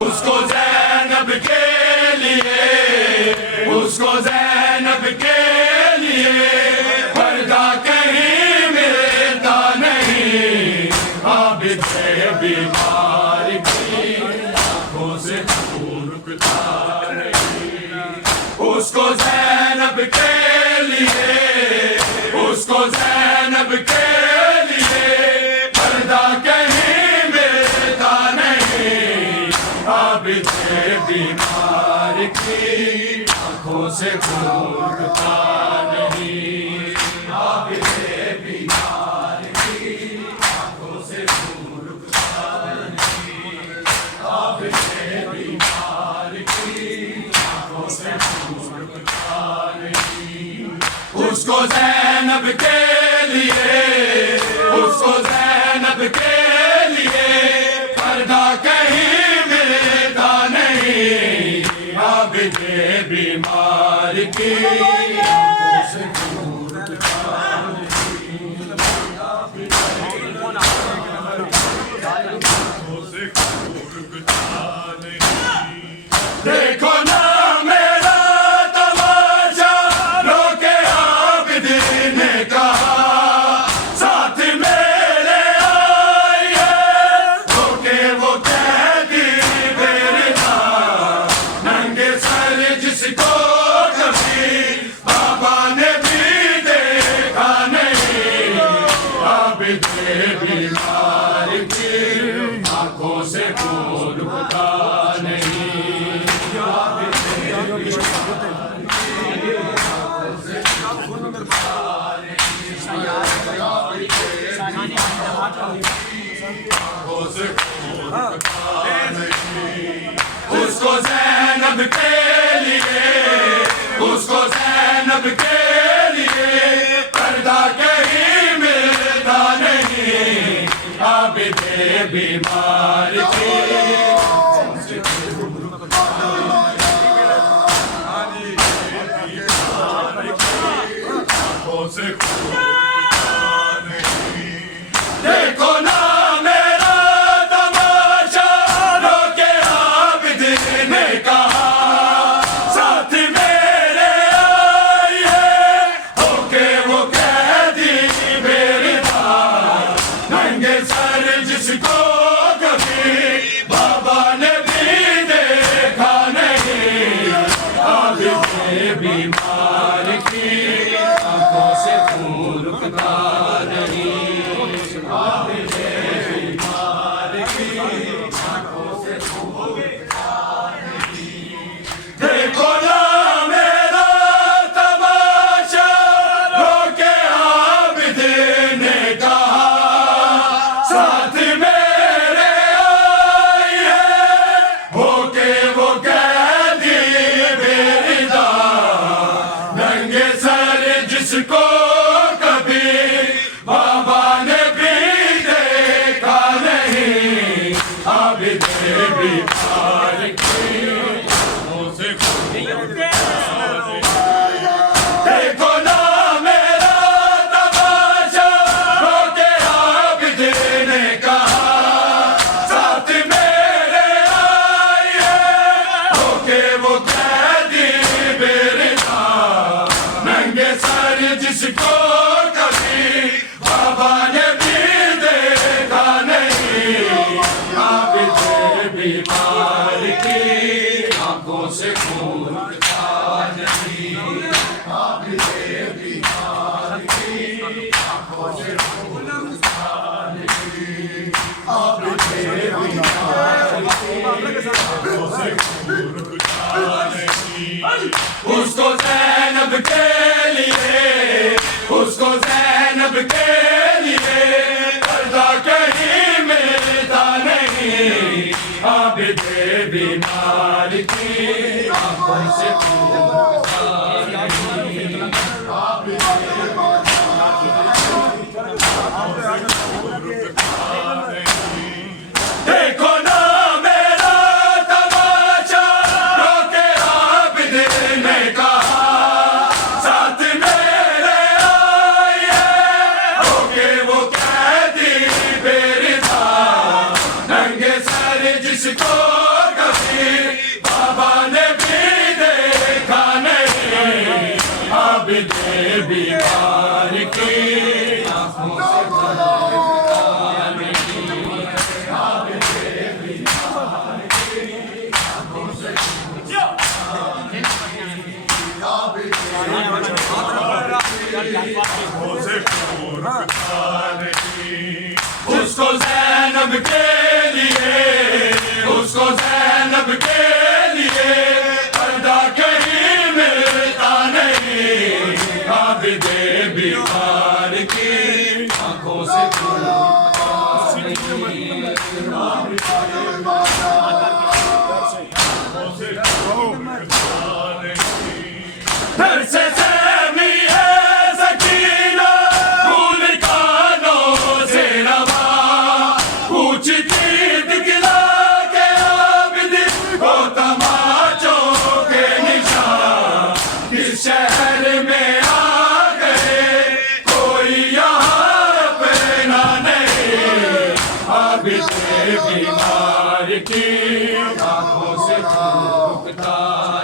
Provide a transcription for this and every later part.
उसको ज़ैनब के लिए, उसको ज़ैनब के लिए पर्दा कहीं मिलता नहीं। आबिद है बीमार की आँखों से खून रुकता नहीं। उसको ज़ैनब के लिए, उसको ज़ैनब के लिए पर्दा कहीं मिलता नहीं। आबिद है बीमार की आँखों से खून रुकता नहीं। आबिद है बीमार की आँखों से खून रुकता नहीं। आबिद है बीमार की आँखों से खून रुकता नहीं। उसको ज़ैनब के लिए, उसको ज़ैनब के लिए पर्दा कहीं मिलता नहीं। आबिद है बीमार की आँखों से खून रुकता नहीं। आबिद है बीमार की आँखों से खून रुकता नहीं। देखो ना मेरा तमाशा, रोके आबिद ने कहा साथ मेरे आइए। रोके वो कैदी बेरदा, नंगे सर जिसको कभी बाबा ने भी देखा नहीं। आबिद है बीमार की आँखों से खून रुकता नहीं। आबिद है बीमार की आँखों से खून रुकता नहीं। आबिद है बीमार की आँखों से खून रुकता नहीं। उसको ज़ैनब के लिए, उसको ज़ैनब के लिए पर्दा कहीं मिलता नहीं। आबिद है बीमार की आँखों से खून रुकता नहीं। आबिद है बीमार की आँखों से खून रुकता नहीं। देखो ना मेरा तमाशा, रोके आबिद ने कहा साथ मेरे आइए। होके वो कैदी बेरदा, नंगे सर जिसको कभी बाबा ने भी देखा नहीं। आबिद है बीमार की आँखों से खून रुकता नहीं। आबिद है बीमार की आँखों से खून रुकता नहीं। देखो ना मेरा तमाशा, रोके आबिद ने कहा साथ मेरे आइए। होके वो कैदी बेरदा, नंगे सर जिसको कभी बाबा ने भी देखा नहीं। आबिद है बीमार की आँखों से खून रुकता नहीं। देखो ना मेरा तमाशा, रोके आबिद ने कहा साथ मेरे आइए। होके वो कैदी बेरदा, नंगे सर जिसको कभी बाबा ने भी देखा नहीं। आबिद है बीमार की आँखों से खून रुकता नहीं। आबिद है बीमार की आँखों से खून रुकता नहीं। आबिद है बीमार की आँखों से खून रुकता नहीं। उसको ज़ैनब के लिए, उसको ज़ैनब के लिए पर्दा कहीं मिलता नहीं। आबिद है बीमार की आँखों से खून रुकता नहीं। आबिद है बीमार की आँखों से खून रुकता नहीं। देखो ना मेरा तमाशा, रोके आबिद ने कहा साथ मेरे आइए। होके वो कैदी बेरदा, नंगे सर जिसको उसको ज़ैनब के लिए, उसको ज़ैनब के लिए पर्दा कहीं मिलता नहीं। आबिदे बीमार की आंखों से घर से सहमी है सकीना, फूल कानों से रवा, पूछती दिखला के आबिद को तमाचों के निशान। इस शहर में आ गए कोई यहाँ अपना नहीं। आबिद बीमार की आंखों से रुकता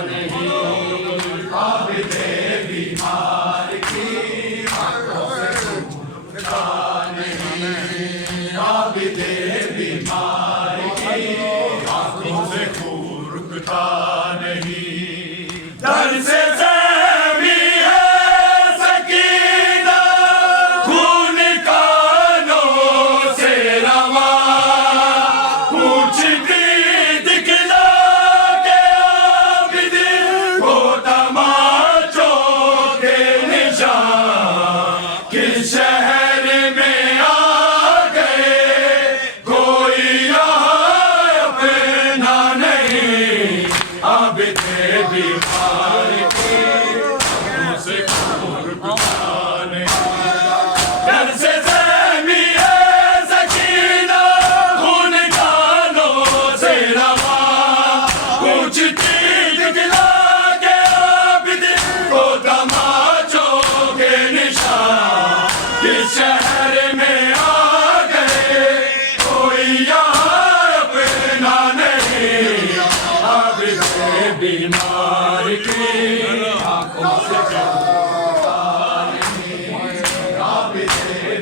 नहीं। आबिदे बीमार की आंखों से रुकता नहीं। आबिदे बीमार की आंखों से रुकता नहीं। दर से सहमी है सकीना, खून कानों से रवा, पूछती दिखला के आबिद को तमाचों के निशान। किस शहर में आ गए कोई यहाँ अपना नहीं। आबिद बीमार की आंखों से रुकता नहीं। घर से सहमी है सकीना, खून कानों से रवा, पूछती दिखला के आबिद को तमाचों के निशान। किस शहर में आ गए कोई यहाँ अपना नहीं। आबिद बीमार की आंखों से रुकता नहीं। आबिद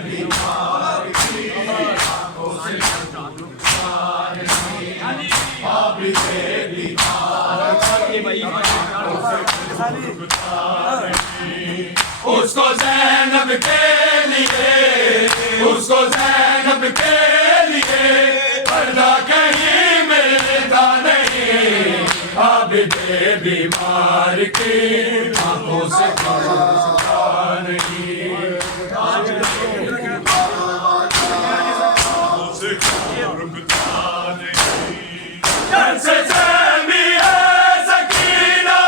बीमार की आंखों से रुकता नहीं। आबिद बीमार की आंखों से रुकता नहीं। उसको ज़ैनब के लिए, उसको ज़ैनब के लिए पर्दा कहीं मिलता नहीं। आबिदे बीमार की आंखों से रुकता नहीं। आबिदे बीमार की आंखों से रुकता नहीं। घर से सहमी है सकीना,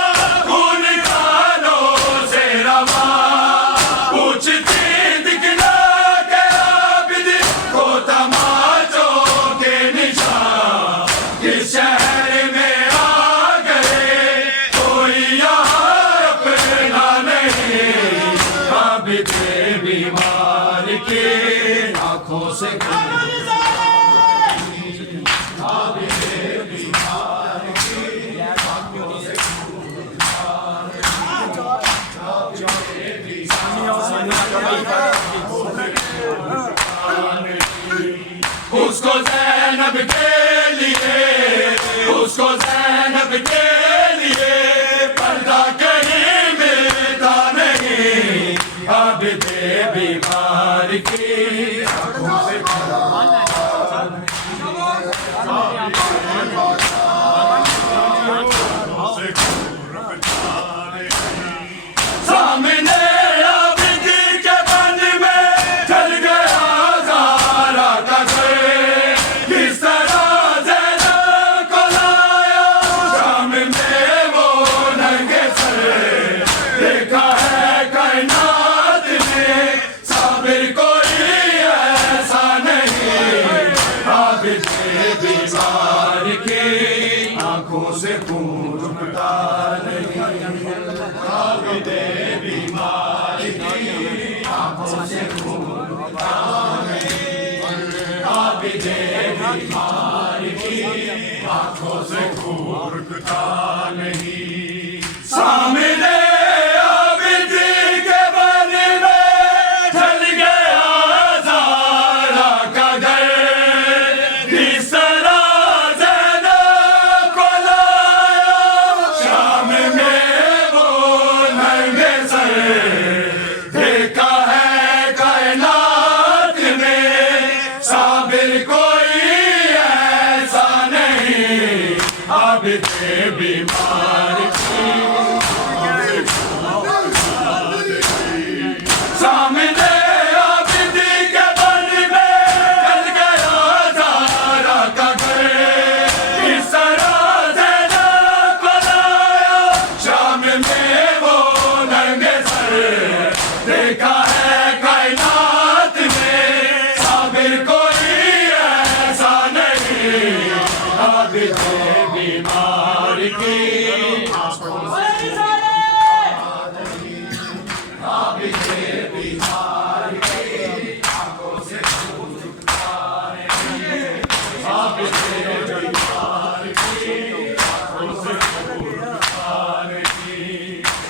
खून कानों से रवा, पूछती दिखला के आबिद को तमाचों के निशान। किस शहर में आ गए कोई यहाँ अपना नहीं। आबिद बीमार की आंखों से आबिद बीमार की आंखों से उसको ज़ैनब के लिए, उसको ज़ैनब के लिए पर्दा कहीं मिलता नहीं। आबिदे बीमार की आंखों से सामने आबिद के बन में जल गया ज़ारा का घर। किस तरह ज़ैनब को लाया शाम में वो नंगे सर। देखा है कायनात में साबिर कोई ऐसा नहीं। आबिद बीमार की आंखों से खून रुकता नहीं। आबिद बीमार की आंखों से खून रुकता नहीं। आबिद बीमार की आंखों से खून रुकता नहीं। सामने आबिद के बन में जल गया ज़ारा का घर। किस तरह ज़ैनब आबिद बीमार की सामने आबिद के बन में जल गया ज़ारा का घर इस तरह ज़ैनब को लाया शाम में वो नंगे सर देखा है कायनात में साबिर कोई ऐसा नहीं आबिद बीमार की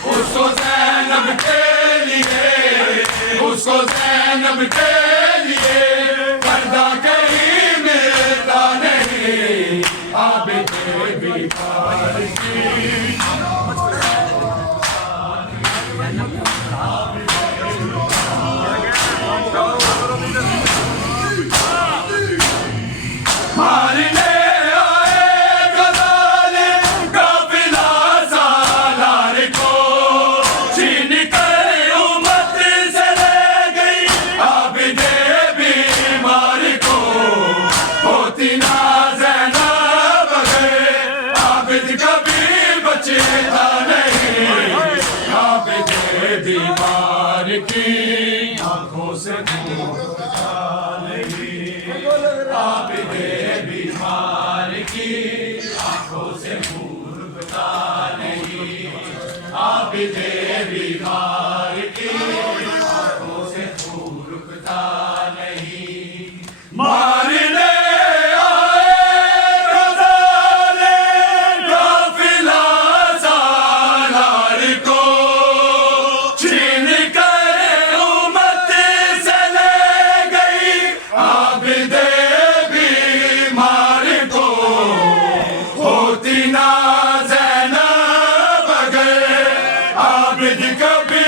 उसको ज़ैनब के लिए उसको ज़ैनब के लिए पर्दा कहीं मिलता नहीं आबिद बीमार की मारने आए गजाले काफिला सालार को छीन कर उम्मत से ले गई आबिद बीमार को होती ना ज़ैनब अगर आबिद कभी बचता नहीं आबिद बीमार की आंखों से आबिद बीमार की आंखों से नूर बता नहीं आबिद बीमार की आंखों से नूर बता नहीं मारने आए गजाले काफिला सालार को छीन कर उम्मत से ले गई आबिद होती ना ज़ैनब अगर आबिद कभी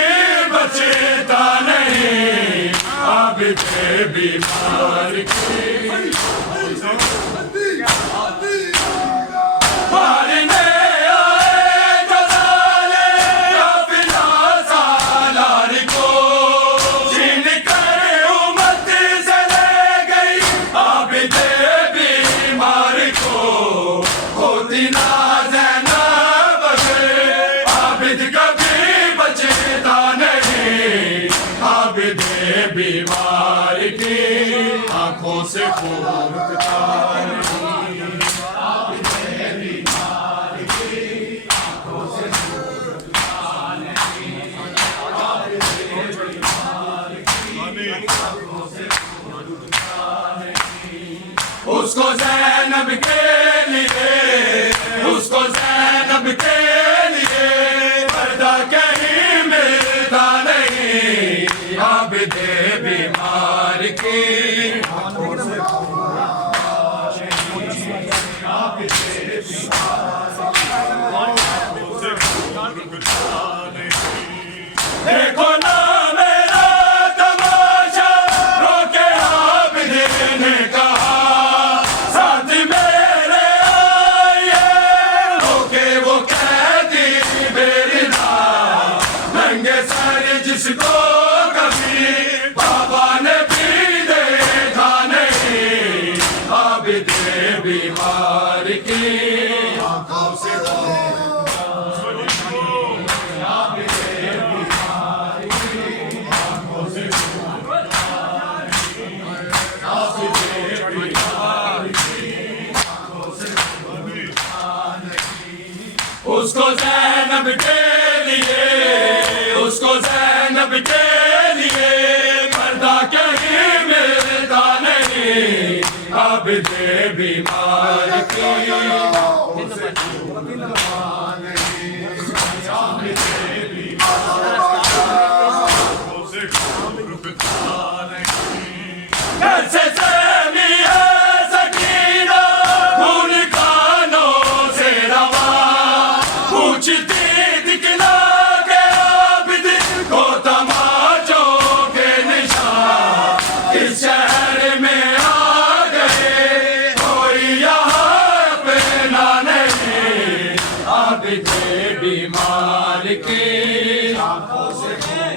बचता नहीं आबिद बीमार की मारने आए गजाले काफिला सालार को छीन कर उम्मत से ले गई आबिद बीमार को होती ना ज़ैनब अगर आबिद कभी बचता नहीं आबिद बीमार की आंखों से खून बहता नहीं आबिद बीमार की आंखों से खून बहता नहीं आबिद बीमार की आंखों से खून बहता नहीं उसको ज़ैनब के उसको ज़ैनब के लिए पर्दा कहीं मिलता नहीं आबिद बीमार की आंखों से आबिद देखो ना मेरा तमाशा रोके आबिद ने कहा साथ मेरे आए रोके वो कहती बेरिदा नंगे सर जिसको कभी बाबा ने भी देखा नहीं आबिद बीमार की आंखों से उसको ज़ैनब के लिए उसको ज़ैनब के लिए पर्दा कहीं मिलता नहीं आबिद बीमार की ऐसे सहमी है सकीना खून कानों से रवा पूछती दिखला के आबिद को तमाचों के निशान इस शहर में आ गए कोई यहाँ अपना नहीं के, आंखों से